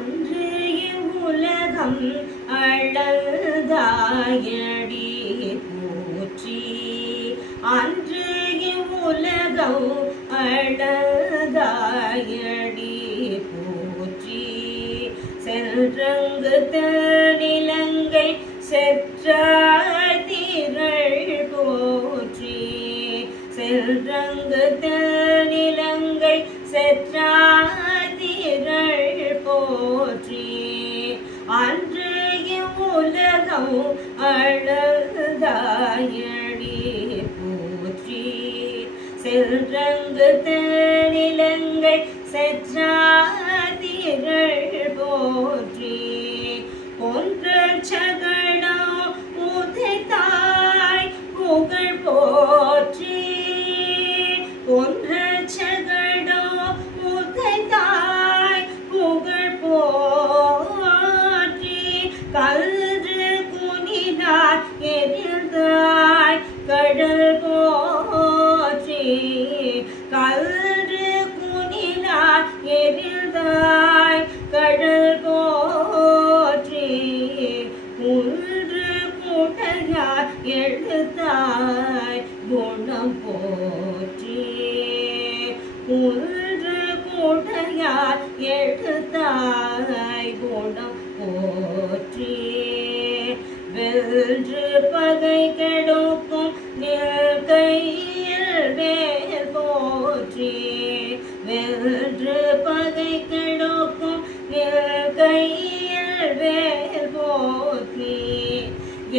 அன்று இவ்வுலகம் அளந்தாயடி போற்றி அன்று இவ்வுலகம் அளந்தாயடி போற்றி சென்றங்கு தனிலங்கை செற்றாய் திரள் போற்றி சென்றங்கு தனிலங்கை செற்றாய் திரள் போற்றி அன்று இவ்வுலகம் அளந்தாயடி போற்றி சென்றங்கு தனிலங்கை செற்றாய் திரள் போற்றி கொன்ற சகடம் உதைத்தாய் புகழ் போற்றி கொன்ற சகடம் உதைத்தாய் புகழ் போற்றி கல்று குனிதாய் எரிந்தாய் கடல் போற்றி கல்று குனிதாய் எரிந்தாய் கடல் போற்றி குன்று குடையாய் எழுத்தாய் குணம் போற்றி குன்று குடையாய் எழுத்தாய் குணம் போற்றி வென்று பகை கெடுக்கும் நில் கையில் வேல் போற்றி வென்று பகை கெடுக்கும் நில் கையில் வேல் போற்றி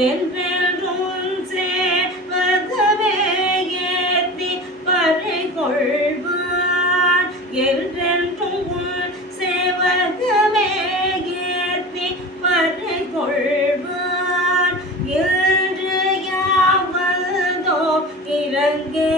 என்றென்றும் சேவகமே ஏத்தி பறை கொள்வார் என்றென்றும் சேவகமே ஏத்தி பறை கொள்வார் இன்று யாவதோ இறங்கே